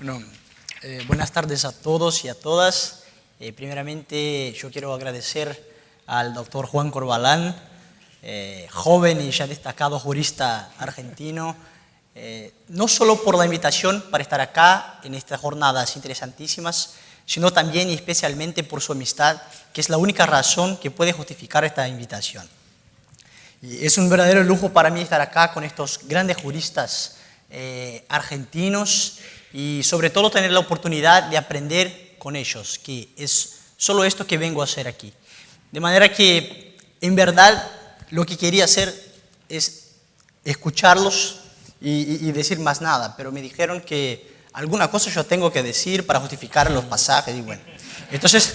Bueno, buenas tardes a todos y a todas. Primeramente, yo quiero agradecer al doctor Juan Corbalán, joven y ya destacado jurista argentino, no solo por la invitación para estar acá en estas jornadas interesantísimas, sino también y especialmente por su amistad, que es la única razón que puede justificar esta invitación. Y es un verdadero lujo para mí estar acá con estos grandes juristas argentinos y sobre todo tener la oportunidad de aprender con ellos, que es solo esto que vengo a hacer aquí. De manera que, en verdad, lo que quería hacer es escucharlos y decir más nada, pero me dijeron que alguna cosa yo tengo que decir para justificar los pasajes y bueno. Entonces,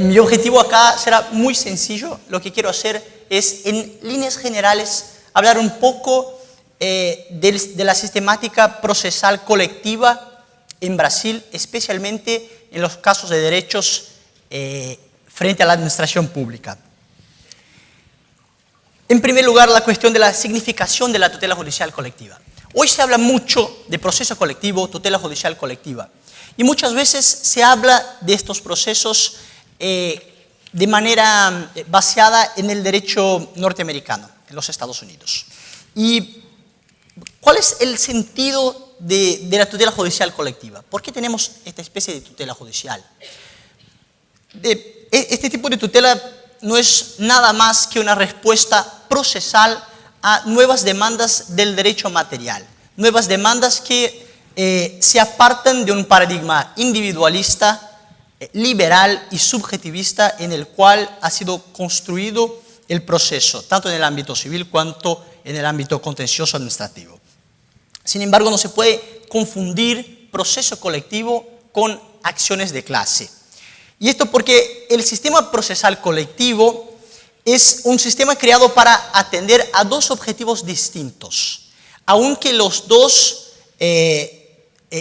mi objetivo acá será muy sencillo. Lo que quiero hacer es, en líneas generales, hablar un poco de la sistemática procesal colectiva en Brasil, especialmente en los casos de derechos frente a la administración pública. En primer lugar, la cuestión de la significación de la tutela judicial colectiva. Hoy se habla mucho de proceso colectivo, tutela judicial colectiva, y muchas veces se habla de estos procesos de manera baseada en el derecho norteamericano, en los Estados Unidos. ¿Y cuál es el sentido de la tutela judicial colectiva? ¿Por qué tenemos esta especie de tutela judicial? Este tipo de tutela no es nada más que una respuesta procesal a nuevas demandas del derecho material, nuevas demandas que se apartan de un paradigma individualista, liberal y subjetivista en el cual ha sido construido el proceso, tanto en el ámbito civil cuanto en el ámbito contencioso administrativo. Sin embargo, no se puede confundir proceso colectivo con acciones de clase. Y esto porque el sistema procesal colectivo es un sistema creado para atender a dos objetivos distintos, aunque los dos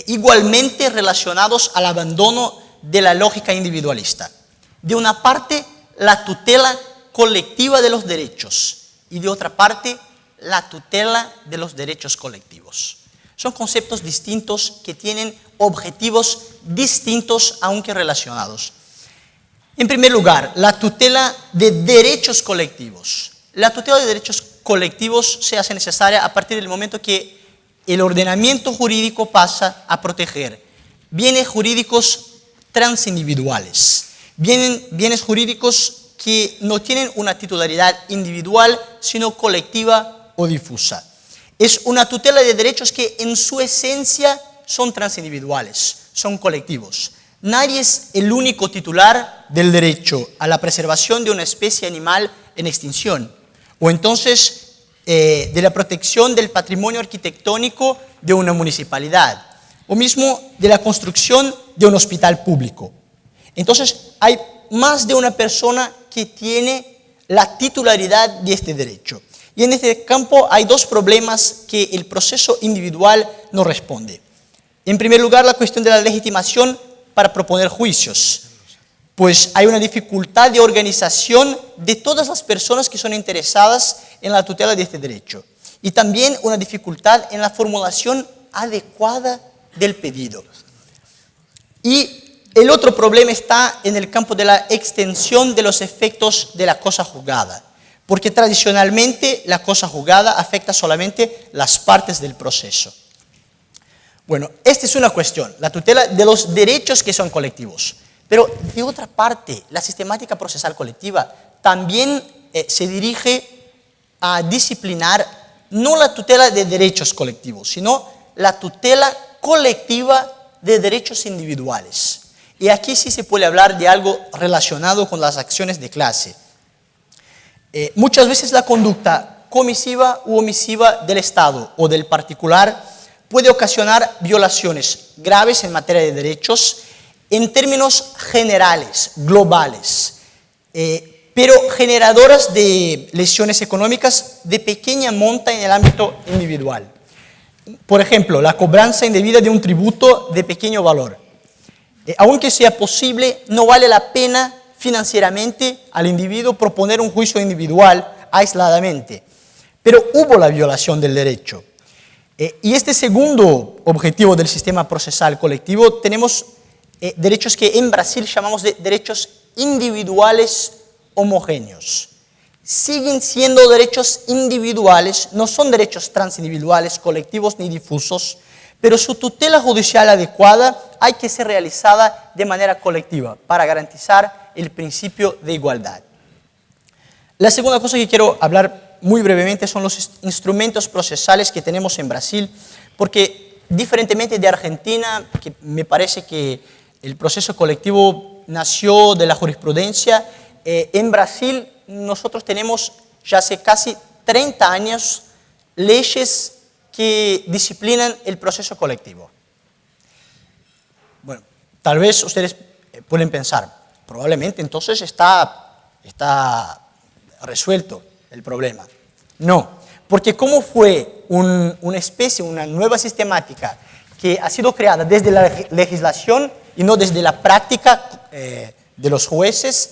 igualmente relacionados al abandono de la lógica individualista. De una parte, la tutela colectiva de los derechos y de otra parte, la tutela de los derechos colectivos. Son conceptos distintos que tienen objetivos distintos aunque relacionados. En primer lugar, la tutela de derechos colectivos. La tutela de derechos colectivos se hace necesaria a partir del momento que el ordenamiento jurídico pasa a proteger bienes jurídicos transindividuales, bienes jurídicos que no tienen una titularidad individual, sino colectiva o difusa. Es una tutela de derechos que en su esencia son transindividuales, son colectivos. Nadie es el único titular del derecho a la preservación de una especie animal en extinción, o entonces de la protección del patrimonio arquitectónico de una municipalidad, o mismo de la construcción de un hospital público. Entonces hay más de una persona que tiene la titularidad de este derecho. Y en este campo hay dos problemas que el proceso individual no responde. En primer lugar, la cuestión de la legitimación para proponer juicios, pues hay una dificultad de organización de todas las personas que son interesadas en la tutela de este derecho. Y también una dificultad en la formulación adecuada del pedido. Y el otro problema está en el campo de la extensión de los efectos de la cosa juzgada, porque tradicionalmente la cosa juzgada afecta solamente las partes del proceso. Bueno, esta es una cuestión, la tutela de los derechos que son colectivos. Pero de otra parte, la sistemática procesal colectiva también se dirige a disciplinar no la tutela de derechos colectivos, sino la tutela colectiva de derechos individuales. Y aquí sí se puede hablar de algo relacionado con las acciones de clase. Muchas veces la conducta comisiva u omisiva del Estado o del particular puede ocasionar violaciones graves en materia de derechos en términos generales, globales, pero generadoras de lesiones económicas de pequeña monta en el ámbito individual. Por ejemplo, la cobranza indebida de un tributo de pequeño valor. Aunque sea posible, no vale la pena financieramente al individuo proponer un juicio individual aisladamente, pero hubo la violación del derecho. Y este segundo objetivo del sistema procesal colectivo, tenemos derechos que en Brasil llamamos de derechos individuales homogéneos. Siguen siendo derechos individuales, no son derechos transindividuales, colectivos ni difusos, pero su tutela judicial adecuada hay que ser realizada de manera colectiva para garantizar el principio de igualdad. La segunda cosa que quiero hablar muy brevemente son los instrumentos procesales que tenemos en Brasil, porque diferentemente de Argentina, que me parece que el proceso colectivo nació de la jurisprudencia, en Brasil nosotros tenemos ya hace casi 30 años leyes que disciplinan el proceso colectivo. Bueno, tal vez ustedes pueden pensar, probablemente entonces está resuelto el problema. No, porque como fue una especie, una nueva sistemática que ha sido creada desde la legislación y no desde la práctica de los jueces,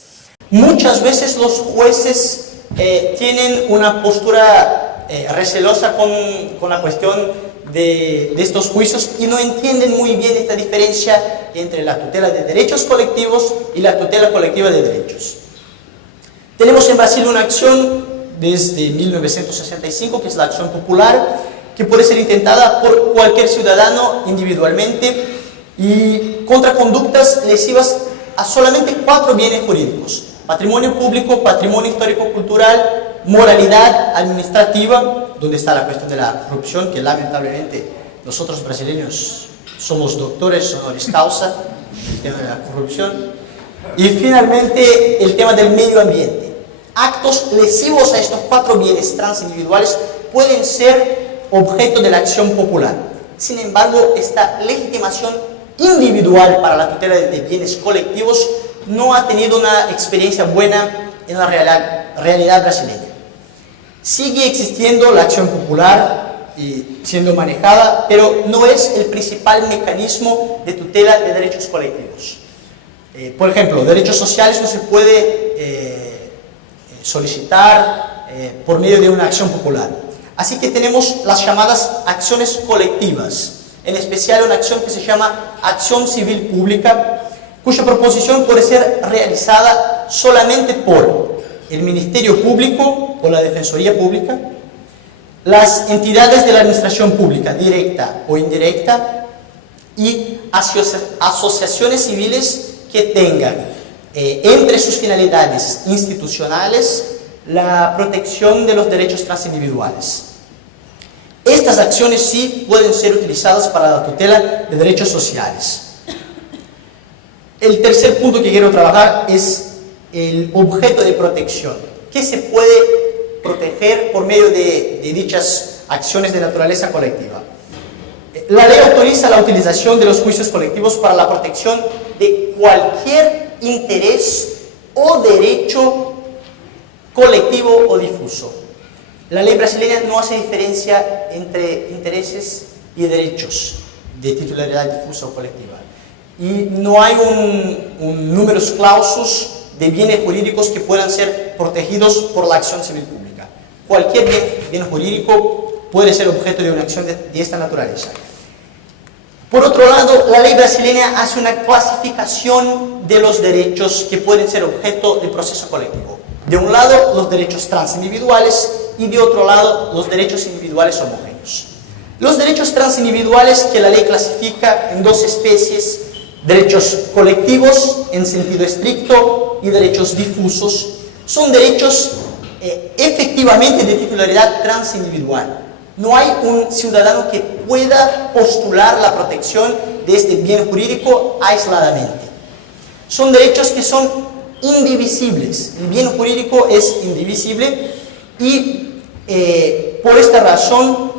muchas veces los jueces tienen una postura recelosa con la cuestión de estos juicios y no entienden muy bien esta diferencia entre la tutela de derechos colectivos y la tutela colectiva de derechos. Tenemos en Brasil una acción desde 1965, que es la acción popular, que puede ser intentada por cualquier ciudadano individualmente y contra conductas lesivas a solamente 4 bienes jurídicos: patrimonio público, patrimonio histórico-cultural, moralidad administrativa, donde está la cuestión de la corrupción, que lamentablemente nosotros brasileños somos doctores honoris causa, el tema de la corrupción, y finalmente el tema del medio ambiente. Actos lesivos a estos 4 bienes transindividuales pueden ser objeto de la acción popular. Sin embargo, esta legitimación individual para la tutela de bienes colectivos no ha tenido una experiencia buena en la realidad brasileña. Sigue existiendo la acción popular y siendo manejada, pero no es el principal mecanismo de tutela de derechos colectivos. Por ejemplo, derechos sociales no se puede solicitar por medio de una acción popular. Así que tenemos las llamadas acciones colectivas, en especial una acción que se llama acción civil pública, cuya proposición puede ser realizada solamente por el Ministerio Público o la Defensoría Pública, las entidades de la administración pública, directa o indirecta, y asociaciones civiles que tengan entre sus finalidades institucionales la protección de los derechos transindividuales. Estas acciones sí pueden ser utilizadas para la tutela de derechos sociales. El tercer punto que quiero trabajar es el objeto de protección. ¿Qué se puede proteger por medio de dichas acciones de naturaleza colectiva? La ley autoriza la utilización de los juicios colectivos para la protección de cualquier interés o derecho colectivo o difuso. La ley brasileña no hace diferencia entre intereses y derechos de titularidad difusa o colectiva. Y no hay un numerus clausus de bienes jurídicos que puedan ser protegidos por la acción civil pública. Cualquier bien jurídico puede ser objeto de una acción de esta naturaleza. Por otro lado, la ley brasileña hace una clasificación de los derechos que pueden ser objeto del proceso colectivo. De un lado, los derechos transindividuales y de otro lado, los derechos individuales homogéneos. Los derechos transindividuales que la ley clasifica en 2 especies: derechos colectivos en sentido estricto y derechos difusos, son derechos efectivamente de titularidad transindividual. No hay un ciudadano que pueda postular la protección de este bien jurídico aisladamente. Son derechos que son indivisibles. El bien jurídico es indivisible y por esta razón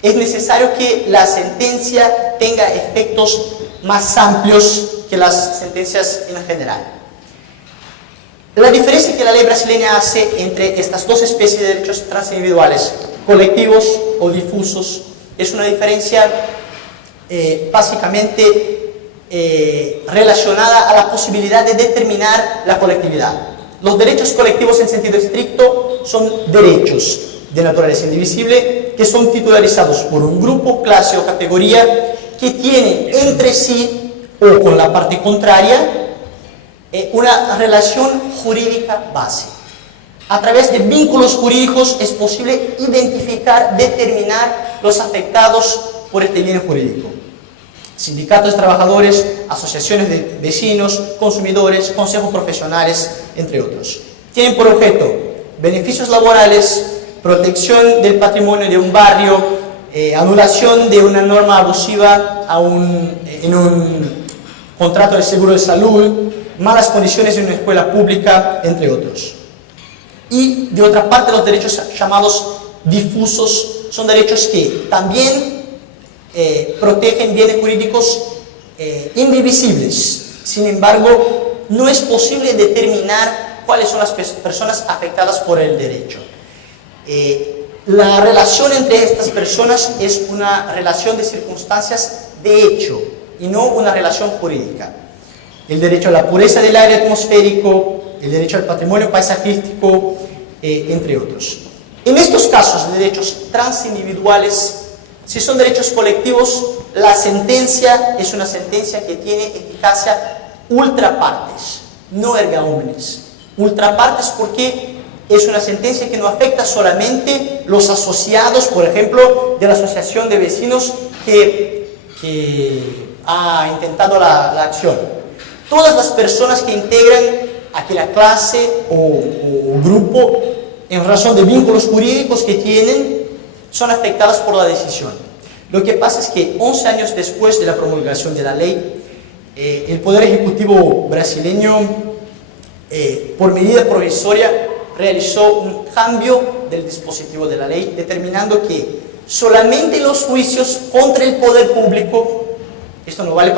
es necesario que la sentencia tenga efectos más amplios que las sentencias en general. La diferencia que la ley brasileña hace entre estas 2 especies de derechos transindividuales, colectivos o difusos, es una diferencia básicamente relacionada a la posibilidad de determinar la colectividad. Los derechos colectivos en sentido estricto son derechos de naturaleza indivisible que son titularizados por un grupo, clase o categoría que tienen entre sí o con la parte contraria una relación jurídica base. A través de vínculos jurídicos es posible identificar, determinar los afectados por este bien jurídico. Sindicatos de trabajadores, asociaciones de vecinos, consumidores, consejos profesionales, entre otros. Tienen por objeto beneficios laborales, protección del patrimonio de un barrio, anulación de una norma abusiva en un contrato de seguro de salud, malas condiciones en una escuela pública, entre otros. Y de otra parte, los derechos llamados difusos son derechos que también protegen bienes jurídicos indivisibles. Sin embargo, no es posible determinar cuáles son las personas afectadas por el derecho. La relación entre estas personas es una relación de circunstancias de hecho y no una relación jurídica. El derecho a la pureza del aire atmosférico, el derecho al patrimonio paisajístico, entre otros. En estos casos de derechos transindividuales, si son derechos colectivos, la sentencia es una sentencia que tiene eficacia ultra partes, no erga omnes. Ultra partes porque es una sentencia que no afecta solamente los asociados, por ejemplo, de la asociación de vecinos que ha intentado la acción. Todas las personas que integran aquella clase o grupo, en razón de vínculos jurídicos que tienen, son afectadas por la decisión. Lo que pasa es que 11 años después de la promulgación de la ley, el Poder Ejecutivo brasileño, por medida provisoria, realizó un cambio del dispositivo de la ley, determinando que solamente los juicios contra el poder público, esto no vale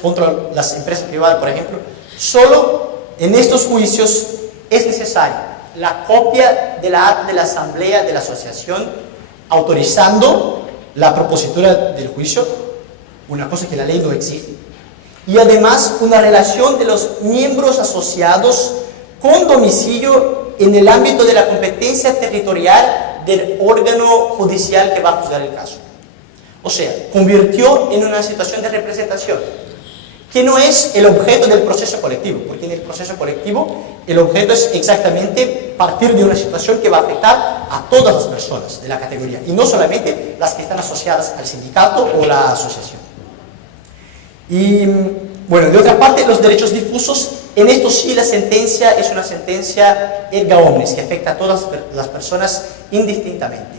contra las empresas privadas, por ejemplo, solo en estos juicios es necesaria la copia de la acta de la asamblea de la asociación autorizando la propositura del juicio, una cosa que la ley no exige, y además una relación de los miembros asociados con domicilio en el ámbito de la competencia territorial del órgano judicial que va a juzgar el caso. O sea, convirtió en una situación de representación, que no es el objeto del proceso colectivo, porque en el proceso colectivo el objeto es exactamente partir de una situación que va a afectar a todas las personas de la categoría, y no solamente las que están asociadas al sindicato o la asociación. Y bueno, de otra parte, los derechos difusos, en esto sí la sentencia es una sentencia erga omnes, que afecta a todas las personas indistintamente.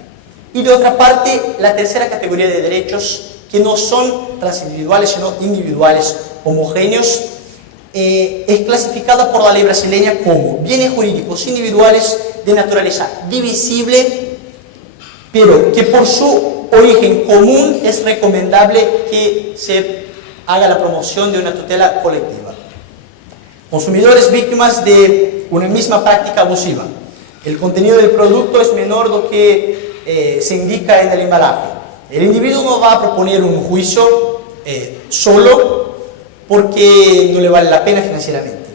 Y de otra parte, la tercera categoría de derechos, que no son transindividuales, sino individuales, homogéneos, es clasificada por la ley brasileña como bienes jurídicos individuales de naturaleza divisible, pero que por su origen común es recomendable que se haga la promoción de una tutela colectiva. Consumidores víctimas de una misma práctica abusiva. El contenido del producto es menor de lo que se indica en el embalaje. El individuo no va a proponer un juicio solo porque no le vale la pena financieramente.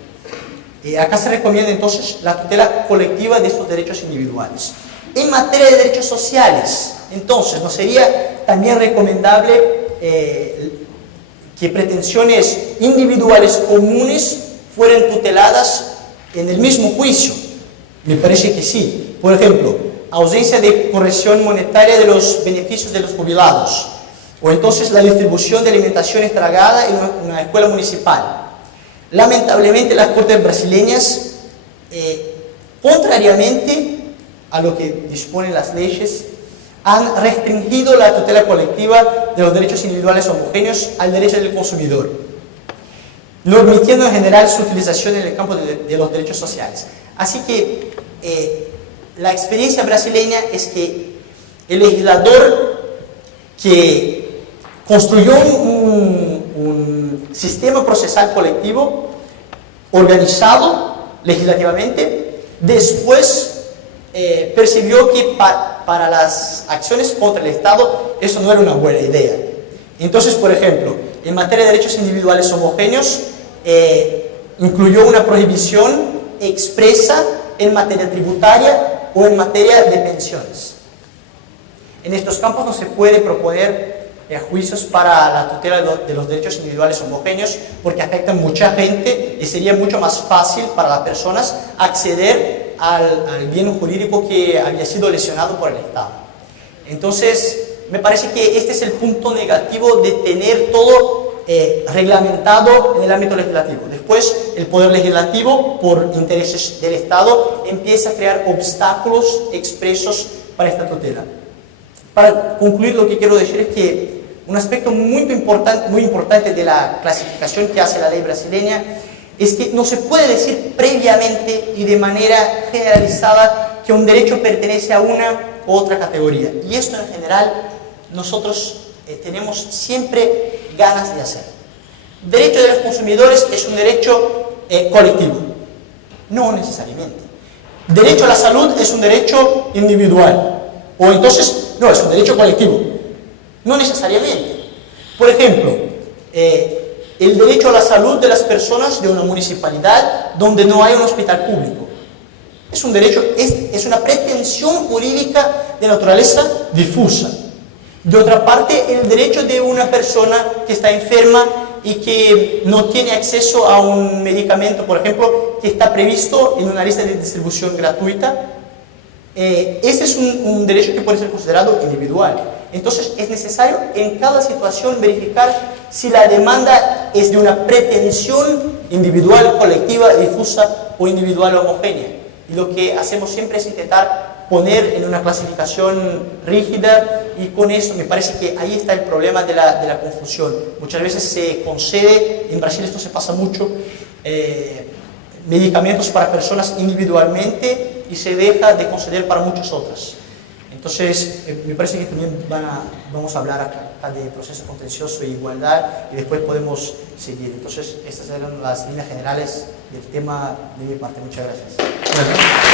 Acá se recomienda entonces la tutela colectiva de estos derechos individuales. En materia de derechos sociales, entonces, ¿no sería también recomendable que pretensiones individuales comunes fueran tuteladas en el mismo juicio? Me parece que sí. Por ejemplo, ausencia de corrección monetaria de los beneficios de los jubilados, o entonces la distribución de alimentación estragada en una escuela municipal. Lamentablemente las cortes brasileñas, contrariamente a lo que disponen las leyes, han restringido la tutela colectiva de los derechos individuales homogéneos al derecho del consumidor, no admitiendo en general su utilización en el campo de los derechos sociales. Así que la experiencia brasileña es que el legislador que construyó un sistema procesal colectivo organizado legislativamente, después percibió que para las acciones contra el Estado eso no era una buena idea. Entonces, por ejemplo, en materia de derechos individuales homogéneos, incluyó una prohibición expresa en materia tributaria o en materia de pensiones. En estos campos no se puede proponer juicios para la tutela de los derechos individuales homogéneos porque afectan mucha gente y sería mucho más fácil para las personas acceder al bien jurídico que había sido lesionado por el Estado. Entonces, me parece que este es el punto negativo de tener todo reglamentado en el ámbito legislativo. Después, el Poder Legislativo, por intereses del Estado, empieza a crear obstáculos expresos para esta tutela. Para concluir, lo que quiero decir es que un aspecto muy importante de la clasificación que hace la ley brasileña es que no se puede decir previamente y de manera generalizada que un derecho pertenece a una u otra categoría. Y esto en general nosotros tenemos siempre ganas de hacer. Derecho de los consumidores es un derecho colectivo, no necesariamente. Derecho a la salud es un derecho individual, o entonces, no, es un derecho colectivo, no necesariamente. Por ejemplo, el derecho a la salud de las personas de una municipalidad donde no hay un hospital público. Es un derecho, es una pretensión jurídica de naturaleza difusa. De otra parte, el derecho de una persona que está enferma y que no tiene acceso a un medicamento, por ejemplo, que está previsto en una lista de distribución gratuita, ese es un derecho que puede ser considerado individual. Entonces, es necesario en cada situación verificar si la demanda es de una pretensión individual, colectiva, difusa o individual homogénea. Y lo que hacemos siempre es intentar poner en una clasificación rígida, y con eso me parece que ahí está el problema de la confusión. Muchas veces se concede, en Brasil esto se pasa mucho, medicamentos para personas individualmente y se deja de conceder para muchas otras. Entonces, me parece que también vamos a hablar acá de proceso contencioso e igualdad y después podemos seguir. Entonces, estas eran las líneas generales del tema de mi parte. Muchas gracias.